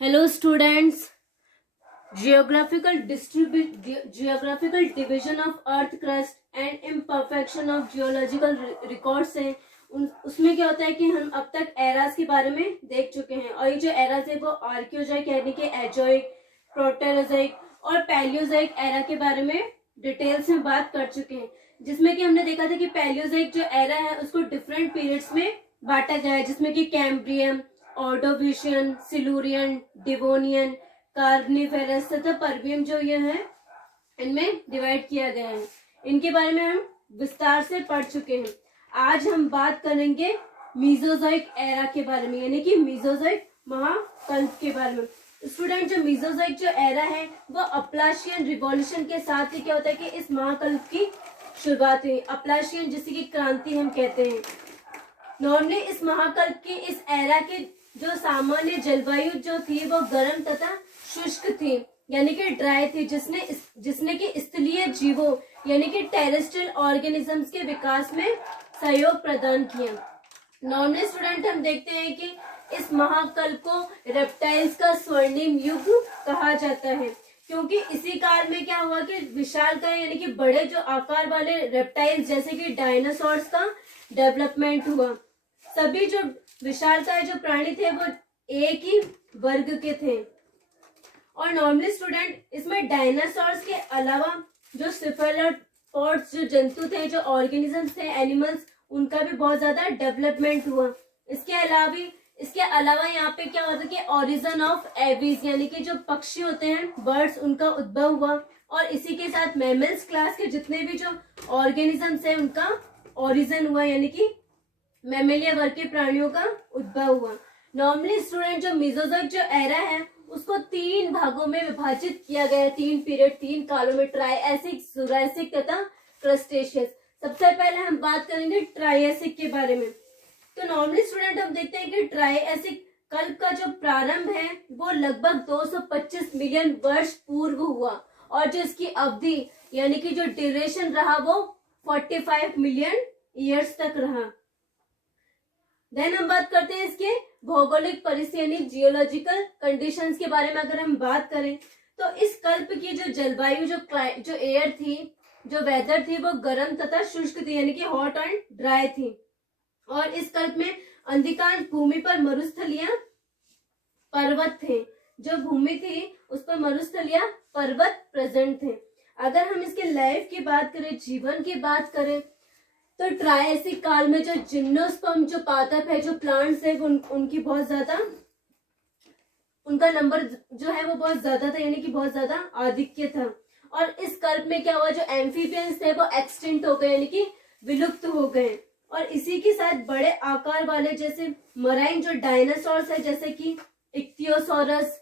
Hello students, geographical division of earth crust and imperfection of geological records है। उसमें क्या होता है कि हम अब तक एरास के बारे में देख चुके हैं और ये जो एरास है वो आर्कियोजॉइक यानी कि एजोइक, प्रोटेरोजोइक और पैलियोजोइक एरा के बारे में डिटेल्स में बात कर चुके हैं, जिसमें कि हमने देखा था कि पैलियोजोइक जो एरा है उसको डिफरेंट पीरियड्स में बांटा गया है, जिसमें कि कैम्ब्रियम, ऑर्डोविशियन, सिलूरियन, डिवोनियन, कार्बनिफेरस तथा पर्वियम जो ये है इनमें डिवाइड किया गया है। इनके बारे में हम विस्तार से पढ़ चुके हैं। आज हम बात करेंगे मीजोजोइक एरा के बारे में, यानी कि मीजोजोइक महाकल्प के बारे में। स्टूडेंट, जो मीजोजोइक जो एरा है वो अपलाशियन रिवॉल्यूशन के साथ ही क्या होता है कि इस महाकल्प की शुरुआत हुई। अपलाशियन जिसे की क्रांति हम कहते हैं। नॉर्मली इस महाकल्प की इस एरा के जो सामान्य जलवायु जो थी वो गर्म तथा शुष्क थी, यानी कि ड्राई थी, जिसने कि स्थलीय जीवों यानी कि टेरेस्ट्रियल ऑर्गेनिजम्स के विकास में सहयोग प्रदान किया। नॉर्मली स्टूडेंट हम देखते हैं कि इस महाकल्प को रेप्टाइल्स का स्वर्णिम युग कहा जाता है, क्योंकि इसी काल में क्या हुआ कि विशालकाय यानी कि बड़े जो आकार वाले रेप्टाइल्स जैसे कि डायनासोर्स का डेवलपमेंट हुआ। सभी जो विशालकाय जो प्राणी थे वो एक ही वर्ग के थे। और नॉर्मली स्टूडेंट इसमें डायनासोर्स के अलावा जो सिफेलोपोड्स जो जंतु थे, जो ऑर्गेनिजम्स थे, एनिमल्स, उनका भी बहुत ज्यादा डेवलपमेंट हुआ। इसके अलावा यहाँ पे क्या होता है कि ओरिजिन ऑफ एवीज यानी कि जो पक्षी होते हैं, बर्ड्स, उनका उद्भव हुआ। और इसी के साथ मैमल्स क्लास के जितने भी जो ऑर्गेनिजम्स है उनका ओरिजिन हुआ, यानी कि मैमेलिया वर्ग के प्राणियों का उद्भव हुआ। नॉर्मली स्टूडेंट जो मीजोजोइक जो एरा है उसको 3 भागों में विभाजित किया गया है, 3 पीरियड, 3 कालों में, ट्राइएसिक, जुरासिक तथा क्रस्टेशियस। सबसे पहले हम बात करेंगे ट्राइएसिक के बारे में। तो नॉर्मली स्टूडेंट हम देखते हैं कि ट्राइएसिक कल्प का जो प्रारंभ है वो लगभग 225 मिलियन वर्ष पूर्व हुआ, और जो इसकी अवधि यानी कि जो ड्यूरेशन रहा वो 45 मिलियन ईयर्स तक रहा। देन हम बात करते हैं इसके भौगोलिक परिस्थिति यानी जियोलॉजिकल कंडीशंस के बारे में। अगर हम बात करें तो इस कल्प की जो जलवायु जो एयर थी, जो वेदर थी, वो गर्म तथा शुष्क थी, यानी कि हॉट एंड ड्राई थी। और इस कल्प में अधिकांश भूमि पर मरुस्थलीय पर्वत थे। जो भूमि थी उस पर मरुस्थलीय पर्वत प्रेजेंट थे। अगर हम इसके लाइफ की बात करें, जीवन की बात करें, तो ट्राइएसिक काल में जो जिम्नोस्पर्म जो पादप है, जो प्लांट्स है, उनकी बहुत ज्यादा, उनका नंबर जो है वो बहुत ज्यादा था, यानी कि बहुत ज्यादा आधिक्य था। और इस कल्प में क्या हुआ, जो एम्फीबियंस थे वो एक्सटिंक्ट हो गए, यानी कि विलुप्त हो गए। और इसी के साथ बड़े आकार वाले जैसे मराइन जो डायनासोर्स है, जैसे कि इक्तियोसोरस,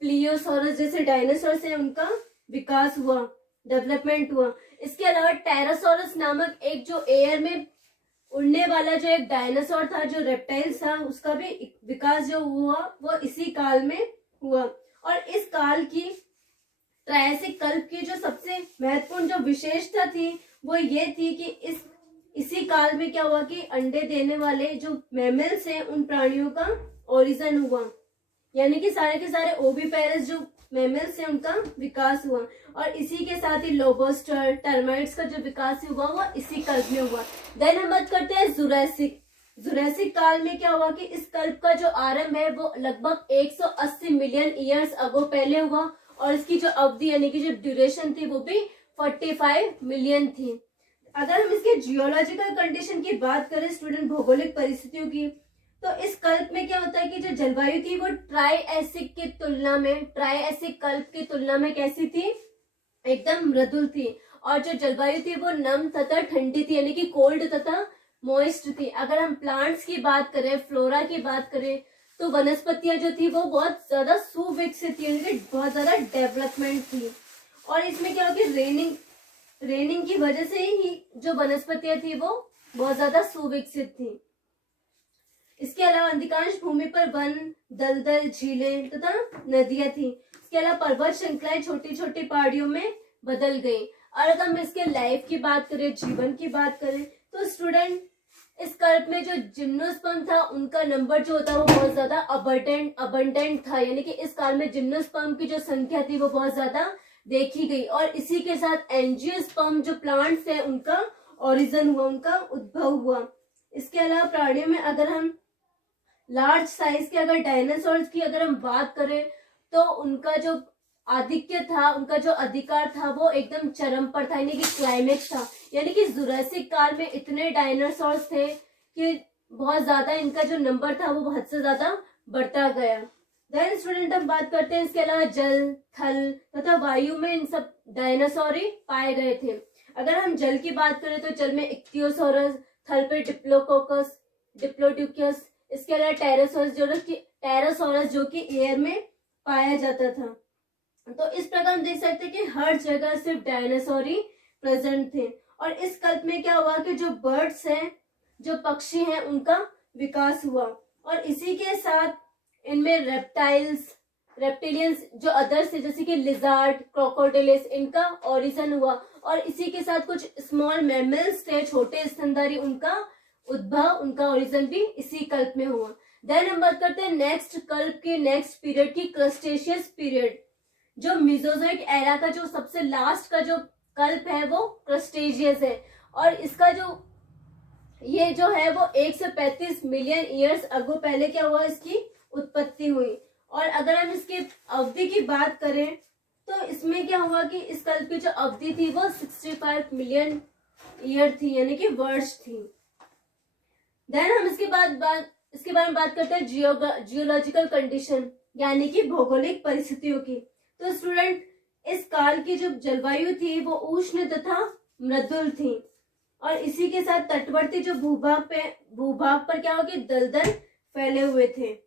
प्लियोसोरस जैसे डायनासोर्स है, उनका विकास हुआ, डेवलपमेंट हुआ। इसके अलावा टेरासोरस नामक एक जो एयर में उड़ने वाला जो एक डायनासोर था, जो रेप्टाइल्स था, उसका भी विकास जो हुआ वो इसी काल में हुआ। और इस काल की ट्राइएसिक कल्प की जो सबसे महत्वपूर्ण जो विशेषता थी वो ये थी कि इसी काल में क्या हुआ कि अंडे देने वाले जो मैमल्स हैं उन प्राणियों का ओरिजिन हुआ, यानी कि सारे के सारे ओविपेरस जो मैमल्स हैं उनका विकास हुआ। और इसी के साथ ही लोबस्टर, टर्माइट्स का जो विकास हुआ वो इसी कल्प में हुआ। देन हम बात करते हैं जुरासिक काल में क्या हुआ कि इस कल्प का जो आरंभ है वो लगभग 180 मिलियन ईयर्स अगो पहले हुआ, और इसकी जो अवधि यानी कि जो ड्यूरेशन थी वो भी 45 मिलियन थी। अगर हम इसके जियोलॉजिकल कंडीशन की बात करें स्टूडेंट, भौगोलिक परिस्थितियों की, तो इस कल्प में क्या होता है कि जो जलवायु थी वो ट्राइएसिक कल्प की तुलना में कैसी थी, एकदम मृदुल थी। और जो जलवायु थी वो नम तथा ठंडी थी, यानी कि कोल्ड तथा मॉइस्ट थी। अगर हम प्लांट्स की बात करें, फ्लोरा की बात करें, तो वनस्पतियां जो थी वो बहुत ज्यादा सुविकसित थी, यानी कि बहुत ज्यादा डेवलपमेंट थी। और इसमें क्या हो कि रेनिंग की वजह से ही जो वनस्पतियां थी वो बहुत ज्यादा सुविकसित थी। इसके अलावा अधिकांश भूमि पर वन, दलदल, झीलें तथा नदियां थी। इसके अलावा पर्वत श्रृंखलाएं छोटी छोटी पहाड़ियों में बदल गई। और अगर हम इसके लाइफ की बात करें, जीवन की बात करें, तो स्टूडेंट इस कल्प में जो जिम्नोस्पर्म था उनका नंबर जो होता है वो बहुत ज्यादा अबंडेंट था, यानी कि इस काल में जिम्नोस्पर्म की जो संख्या थी वो बहुत ज्यादा देखी गई। और इसी के साथ एंजियोस्पर्म जो प्लांट्स है उनका ओरिजिन हुआ, उनका उद्भव हुआ। इसके अलावा प्राणियों में अगर हम लार्ज साइज के अगर डायनासोर्स की अगर हम बात करें तो उनका जो आधिक्य था, उनका जो अधिकार था वो एकदम चरम पर था, यानी कि क्लाइमेक्स था। यानी कि जुरासिक काल में इतने डायनासोर्स थे कि बहुत ज्यादा इनका जो नंबर था वो हद से ज्यादा बढ़ता गया। देन स्टूडेंट हम बात करते हैं इसके अलावा जल, थल तथा वायु में इन सब डायनासोर ही पाए गए थे। अगर हम जल की बात करें तो जल में इक्थियोसॉरस, थल पे डिप्लोकोकस, डिप्लोड्यूकस, इसके अलावा टेरासोरस जो कि एयर में पाया जाता था। तो इस प्रकार हम देख सकते हैं कि हर जगह सिर्फ डायनासोर ही प्रेजेंट थे। और इस कल्प में क्या हुआ कि जो बर्ड्स हैं, जो पक्षी हैं, उनका विकास हुआ। और इसी के साथ इनमें रेप्टिलियंस जो अदर्स थे जैसे कि लिजार्ड, क्रोकोडिलिस, इनका ओरिजिन हुआ। और इसी के साथ कुछ स्मॉल मैमल्स थे, छोटे स्तनधारी, उनका उद्भव, उनका ओरिजिन भी इसी कल्प में हुआ। देन हम बात करते हैं नेक्स्ट कल्प के नेक्स्ट पीरियड की, क्रस्टेशियस पीरियड। जो मेसोजोइक एरा का जो सबसे लास्ट का जो कल्प है वो क्रस्टेशियस है। और इसका जो ये जो है वो 1 से 35 मिलियन ईयर्स अगो पहले क्या हुआ, इसकी उत्पत्ति हुई। और अगर हम इसकी अवधि की बात करें तो इसमें क्या हुआ कि इस कल्प की जो अवधि थी वो 65 मिलियन ईयर थी, यानी कि वर्ष थी। देन हम इसके बारे में बात करते हैं जियोलॉजिकल कंडीशन, यानी कि भौगोलिक परिस्थितियों की। तो स्टूडेंट इस काल की जो जलवायु थी वो उष्ण तथा मृदुल थी। और इसी के साथ तटवर्ती जो भूभाग पर क्या हो कि दलदल फैले हुए थे।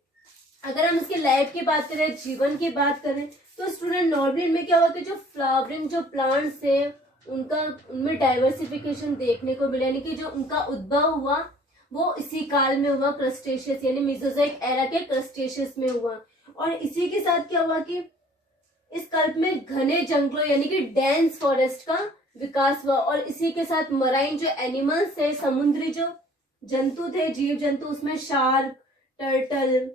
अगर हम इसके लाइफ की बात करें, जीवन की बात करें, तो स्टूडेंट नॉर्मली में क्या हुआ कि जो फ्लावरिंग जो प्लांट्स थे उनमें डाइवर्सिफिकेशन देखने को मिला, यानी कि जो उनका उद्भव हुआ वो इसी काल में हुआ, क्रस्टेशियस यानी मेसोजोइक एरा के क्रस्टेशियस में हुआ। और इसी के साथ क्या हुआ कि इस कल्प में घने जंगलों यानी कि डेंस फॉरेस्ट का विकास हुआ। और इसी के साथ मराइन जो एनिमल्स थे, समुद्री जो जंतु थे, जीव जंतु, उसमें शार्क, टर्टल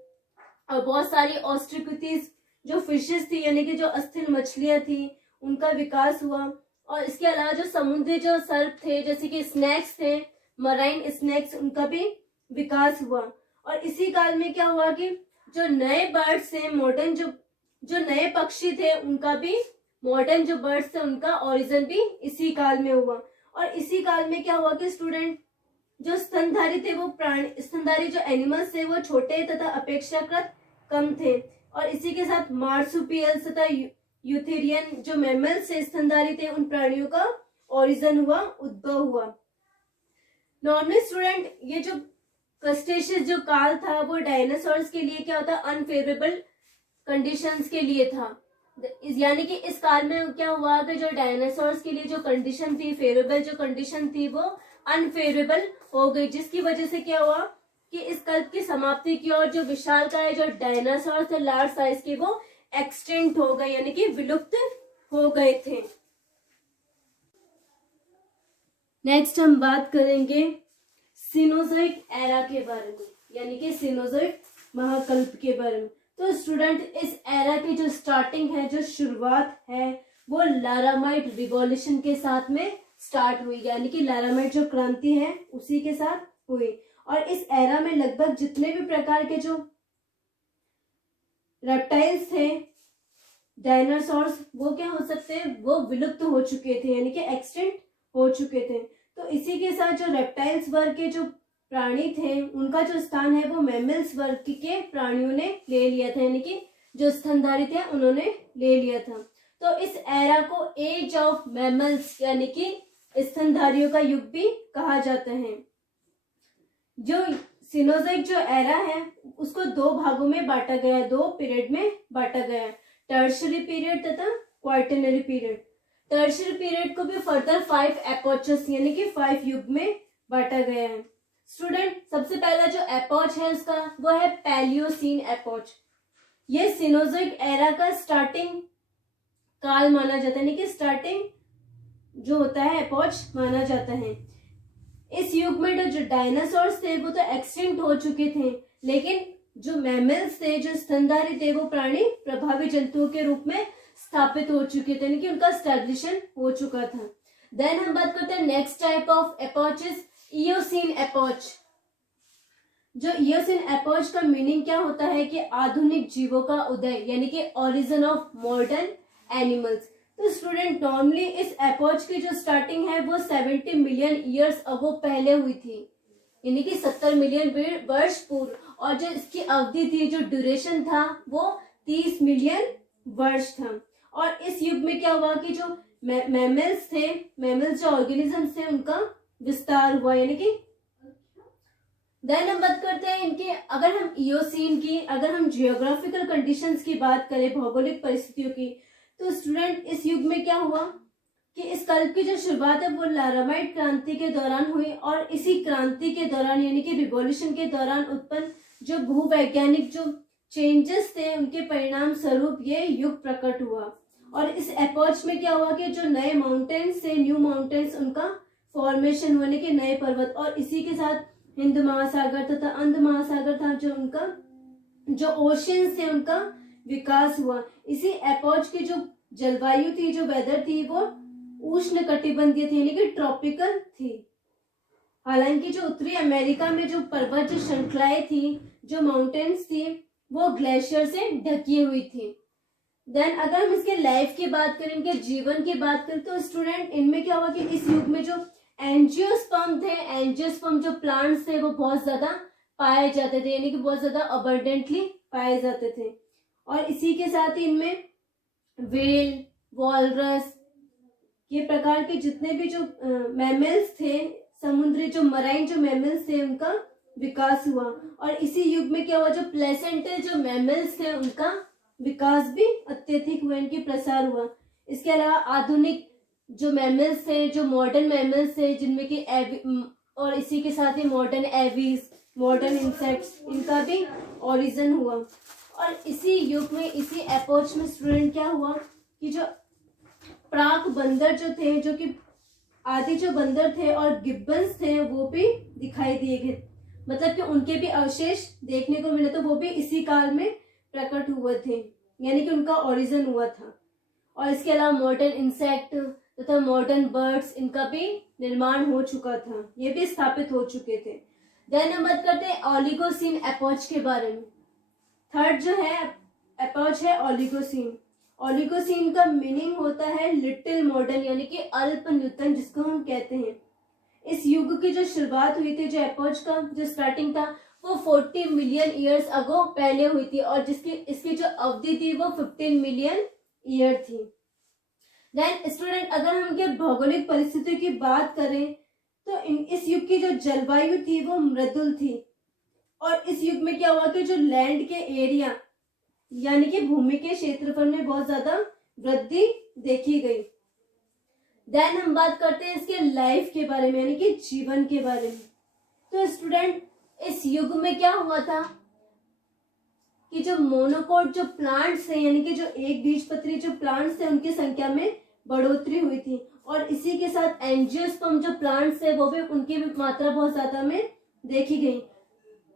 और बहुत सारी ऑस्ट्रिकोथीज जो फिशेस थी, यानी कि जो अस्थिल मछलियां थी, उनका विकास हुआ। और इसके अलावा जो समुद्री जो सर्प थे जैसे कि स्नैक्स थे, मराइन स्नैक्स, उनका भी विकास हुआ। और इसी काल में क्या हुआ कि जो नए बर्ड्स थे, मॉडर्न जो नए पक्षी थे, उनका भी मॉडर्न जो बर्ड्स थे उनका ओरिजिन भी इसी काल में हुआ। और इसी काल में क्या हुआ कि स्टूडेंट जो स्तनधारी थे, वो स्तनधारी जो एनिमल्स थे वो छोटे तथा अपेक्षाकृत कम थे। और इसी के साथ मार्सुपियल्स तथा यूथेरियन जो मैमल्स से स्तनधारी थे, उन प्राणियों का ओरिजिन हुआ, उद्भव हुआ। नॉर्मली स्टूडेंट ये जो क्रस्टेशियस जो काल था वो डायनासोर्स के लिए क्या होता, अनफेवरेबल कंडीशंस के लिए था। यानी कि इस काल में क्या हुआ कि जो डायनासोर्स के लिए जो कंडीशन थी, फेवरेबल जो कंडीशन थी, वो अनफेवरेबल हो गई, जिसकी वजह से क्या हुआ कि इस कल्प की समाप्ति की और जो विशालकाय जो डायनासोर थे लार्ज साइज के, वो एक्सटिंक्ट हो गए, यानी कि विलुप्त हो गए थे। नेक्स्ट हम बात करेंगे सीनोजोइक एरा के बारे में, यानी कि सीनोजोइक महाकल्प के बारे में। तो स्टूडेंट इस एरा की जो स्टार्टिंग है, जो शुरुआत है, वो लारामाइट रिवॉल्यूशन के साथ में स्टार्ट हुई, यानी कि लारामाइट जो क्रांति है उसी के साथ हुई। और इस एरा में लगभग जितने भी प्रकार के जो रेप्टाइल्स थे, डायनासोर्स, वो क्या हो सकते हैं, वो विलुप्त हो चुके थे, यानी कि एक्सटिंक्ट हो चुके थे। तो इसी के साथ जो रेप्टाइल्स वर्ग के जो प्राणी थे, उनका जो स्थान है वो मैमल्स वर्ग के प्राणियों ने ले लिया था, यानी कि जो स्तनधारी थे उन्होंने ले लिया था। तो इस एरा को एज ऑफ मैमल्स यानी कि स्तनधारियों का युग भी कहा जाता है। जो सीनोजोइक जो एरा है उसको दो भागों में बांटा गया है, दो पीरियड में बांटा गया है, टर्शियरी पीरियड तथा क्वार्टरनरी पीरियड। टर्शियरी पीरियड को भी फर्दर 5 एपोचेस यानी कि 5 युग में बांटा गया है। स्टूडेंट सबसे पहला जो एपोच है उसका वो है पैलियोसीन एपोच। ये सीनोजोइक एरा का स्टार्टिंग काल माना जाता है, यानी कि स्टार्टिंग जो होता है एपोच माना जाता है। इस युग में जो डायनासोर्स थे वो तो एक्सटिंक्ट हो चुके थे, लेकिन जो मैमल्स थे, जो स्तनधारी थे, वो प्राणी प्रभावी जंतुओं के रूप में स्थापित हो चुके थे, यानी कि उनका स्टैब्लिशन हो चुका था। देन हम बात करते हैं next type of epoch is Eocene epoch. जो इयोसीन एपोच का मीनिंग क्या होता है कि आधुनिक जीवों का उदय, यानी कि ओरिजिन ऑफ मॉडर्न एनिमल्स। तो स्टूडेंट नॉर्मली इस एपोच की जो स्टार्टिंग है वो 70 मिलियन ईयर्स अगो पहले हुई थी, यानी कि 70 मिलियन वर्ष पूर्व, और जो इसकी अवधि थी, जो ड्यूरेशन था, वो 30 मिलियन वर्ष था। और इस युग में क्या हुआ कि जो मैमल्स थे, मैमल्स जो ऑर्गेनिजम्स थे, उनका विस्तार हुआ, यानी कि देन हम बात करते हैं इनके, अगर हम इयोसीन की, अगर हम जियोग्राफिकल कंडीशंस की बात करें, भौगोलिक परिस्थितियों की, तो स्टूडेंट इस युग में क्या हुआ कि इस कल्प की जो शुरुआत है वो लारामाइट क्रांति के दौरान हुई, और इसी क्रांति के दौरान, यानी कि रिवॉल्यूशन के दौरान उत्पन्न जो भूवैज्ञानिक जो चेंजेस थे, उनके परिणाम स्वरूप ये युग प्रकट हुआ। और इस एपोच में क्या हुआ कि जो नए माउंटेन्स थे, न्यू माउंटेन्स, उनका फॉर्मेशन होने के नए पर्वत, और इसी के साथ हिंद महासागर तथा अंध महासागर था, जो उनका जो ओशियंस थे, उनका विकास हुआ। इसी एपोच की जो जलवायु थी, जो वेदर थी, वो उष्ण कटिबंधीय थी, यानी कि ट्रॉपिकल थी। हालांकि जो उत्तरी अमेरिका में जो पर्वत जो श्रृंखलाएं थी, जो माउंटेन्स थी, वो ग्लेशियर से ढकी हुई थी। देन अगर हम इसके लाइफ की बात करें, इनके जीवन की बात करें, तो स्टूडेंट इनमें क्या हुआ कि इस युग में जो एंजियोस्पर्म थे, एंजियोस्पर्म जो प्लांट्स थे, वो बहुत ज्यादा पाए जाते थे, यानी कि बहुत ज्यादा अबंडेंटली पाए जाते थे। और इसी के साथ ही इनमें व्हेल, वॉलरस, ये प्रकार के जितने भी जो मैमल्स थे, समुद्री जो मराइन जो मैमल्स थे, उनका विकास हुआ। और इसी युग में क्या हुआ, जो प्लेसेंटल जो मैमल्स थे, उनका विकास भी अत्यधिक हुआ, इनकी प्रसार हुआ। इसके अलावा आधुनिक जो मैमल्स थे, जो मॉडर्न मैमल्स थे, जिनमें कि और इसी के साथ ही मॉडर्न एवीज, मॉडर्न इंसेक्ट्स, इनका भी ओरिजिन हुआ। और इसी युग में, इसी एपोच में स्टूडेंट क्या हुआ कि जो प्राक बंदर जो थे, जो कि आदि जो बंदर थे और गिब्बन्स थे, वो भी दिखाई दिए गए, मतलब कि उनके भी अवशेष देखने को मिले, तो वो भी इसी काल में प्रकट हुए थे, यानी कि उनका ओरिजिन हुआ था। और इसके अलावा मॉडर्न इंसेक्ट तथा मॉडर्न बर्ड्स, इनका भी निर्माण हो चुका था, ये भी स्थापित हो चुके थे। देन हम बात करते हैं ओलिगोसीन एपोच के बारे में। थर्ड जो है एपोच है ओलिगोसीन। ओलिगोसीन का मीनिंग होता है लिटिल मॉडर्न, यानी कि अल्प न्यूतन, जिसको हम कहते हैं। इस युग की जो शुरुआत हुई थी, जो एपोच का जो स्टार्टिंग था, वो 40 मिलियन ईयर्स अगो पहले हुई थी, और जिसकी इसकी जो अवधि थी वो 15 मिलियन ईयर थी। देन स्टूडेंट अगर हम इनके भौगोलिक परिस्थितियों की बात करें, तो इस युग की जो जलवायु थी वो मृदुल थी। और इस युग में क्या हुआ कि जो लैंड के एरिया, यानी कि भूमि के क्षेत्रफल में बहुत ज्यादा वृद्धि देखी गई। देन हम बात करते हैं इसके लाइफ के बारे में, यानी कि जीवन के बारे में। तो स्टूडेंट इस युग में क्या हुआ था कि जो मोनोकोट जो प्लांट्स थे, यानी कि जो एक बीजपत्री जो प्लांट्स थे, उनकी संख्या में बढ़ोतरी हुई थी। और इसी के साथ एंजियोस्पर्म जो प्लांट्स थे, वो भी उनकी भी मात्रा बहुत ज्यादा में देखी गई,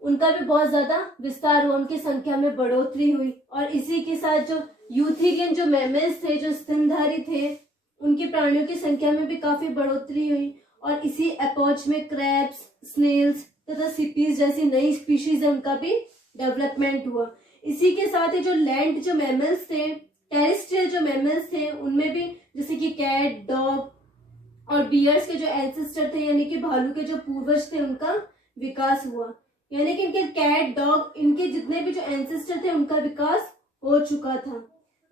उनका भी बहुत ज्यादा विस्तार हुआ, उनकी संख्या में बढ़ोतरी हुई। और इसी के साथ जो यूथिगियन जो मैमल्स थे, जो स्तनधारी थे, उनकी प्राणियों की संख्या में भी काफी बढ़ोतरी हुई। और इसी एपोच में क्रैब्स, स्नेल्स तथा सिपीज जैसी नई स्पीशीज है, उनका भी डेवलपमेंट हुआ। इसी के साथ ही जो लैंड जो मैमल्स थे, टेरेस्ट्रियल जो मैमल्स थे, उनमें भी जैसे कि कैट, डॉग और बियर्स के जो एंसेस्टर थे, यानी कि भालू के जो पूर्वज थे, उनका विकास हुआ। यानी कि इनके कैट, डॉग, इनके जितने भी जो एंसेस्टर थे, उनका विकास हो चुका था।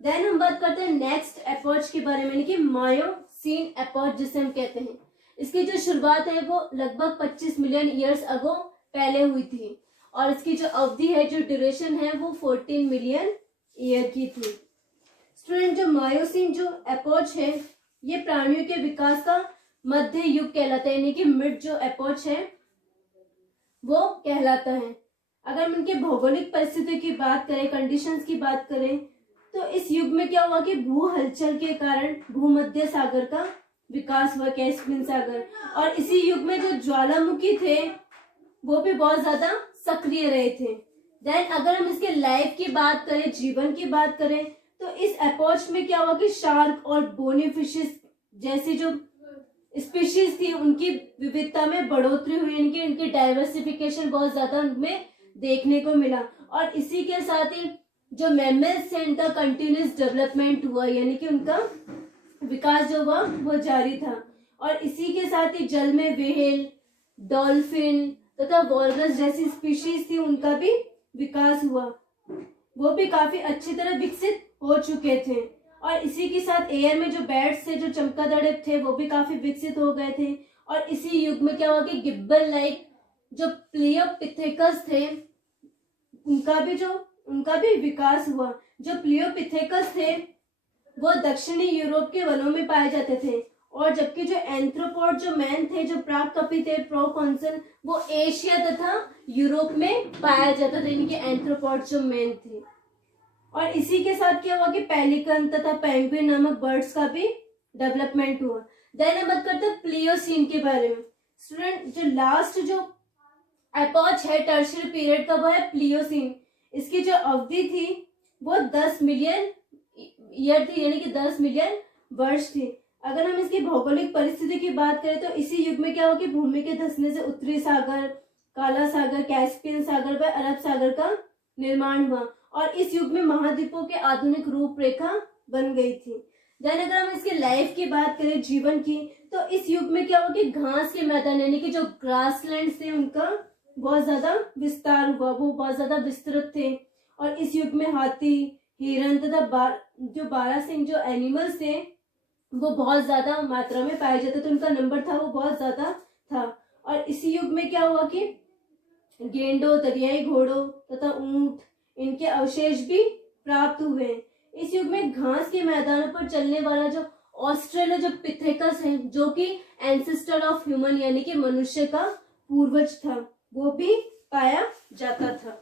देन हम बात करते हैं नेक्स्ट एपोच के बारे में, यानी कि मायोसीन एपोच जिसे हम कहते हैं। इसकी जो शुरुआत है वो लगभग 25 मिलियन ईयर्स अगो पहले हुई थी, और इसकी जो अवधि है, जो ड्यूरेशन है, वो 14 मिलियन ईयर की थी। स्टूडेंट जो मायोसीन जो एपोच है, ये प्राणियों के विकास का मध्य युग कहलाता है, यानी कि मिड जो एपोच है वो कहलाता है। अगर हम इनके भौगोलिक परिस्थिति की बात करें, कंडीशंस की बात करें, तो इस युग में क्या हुआ कि भू हलचल के कारण भूमध्य सागर का विकास हुआ कैस्पियन सागर। और इसी युग में जो ज्वालामुखी थे वो भी बहुत ज्यादा सक्रिय रहे थे। देन अगर हम इसके लाइफ की बात करें, जीवन की बात करें, तो इस एपोच में क्या हुआ कि शार्क और बोनी फिशेस जैसी जो स्पीशीज थी उनकी विविधता में बढ़ोतरी हुई, इनकी डाइवर्सिफिकेशन बहुत ज्यादा उनमें देखने को मिला। और इसी के साथ ही जो मैमल्स है इनका कंटिन्यूस डेवलपमेंट हुआ, यानी कि उनका विकास जो हुआ वो जारी था। और इसी के साथ ही जल में व्हेल, डॉल्फिन तथा वॉलरस जैसी स्पीशीज थी उनका भी विकास हुआ, वो भी काफी अच्छी तरह विकसित हो चुके थे। और इसी के साथ एयर में जो बैट्स थे, जो चमगादड़ थे, वो भी काफी विकसित हो गए थे। और इसी युग में क्या हुआ कि गिब्बन लाइक जो प्लियोपिथेकस थे उनका भी विकास हुआ। जो प्लियोपिथेकस थे वो दक्षिणी यूरोप के वनों में पाए जाते थे, और जबकि जो एंथ्रोपॉड जो मैन थे, जो प्राक कपी थे प्रोकॉन्सन, वो एशिया तथा यूरोप में पाया जाता था, यानी कि एंथ्रोपॉड जो मैन थे। और इसी के साथ क्या हुआ कि पेलिकन तथा पेंगुइन नामक बर्ड्स का भी डेवलपमेंट हुआ। देन हम बात करते हैं प्लियोसीन के बारे में। स्टूडेंट, जो लास्ट जो एपॉच है टर्शियरी पीरियड का वो है प्लियोसीन। इसकी जो अवधि थी वो 10 मिलियन ईयर थी, यानी कि 10 मिलियन वर्ष थी। अगर हम इसकी भौगोलिक परिस्थिति की बात करें तो इसी युग में क्या हुआ कि भूमि के धंसने से उत्तरी सागर, काला सागर, कैस्पियन सागर व अरब सागर का निर्माण हुआ, और इस युग में महाद्वीपों के आधुनिक रूपरेखा बन गई थी। देन अगर हम इसके लाइफ की बात करें, जीवन की, तो इस युग में क्या हुआ कि घास के मैदान यानी कि जो ग्रासलैंड थे उनका बहुत ज्यादा विस्तार हुआ, वो बहुत ज्यादा विस्तृत थे। और इस युग में हाथी, हिरन तथा जो 12 सिंह जो एनिमल्स थे वो बहुत ज्यादा मात्रा में पाए जाते थे, उनका नंबर था वो बहुत ज्यादा था। और इसी युग में क्या हुआ कि गेंडों, दरियाई घोड़ों तथा ऊंट, इनके अवशेष भी प्राप्त हुए। इस युग में घास के मैदानों पर चलने वाला जो ऑस्ट्रेलोपिथेकस है, जो कि एंसेस्टर ऑफ ह्यूमन यानी कि मनुष्य का पूर्वज था, वो भी पाया जाता था।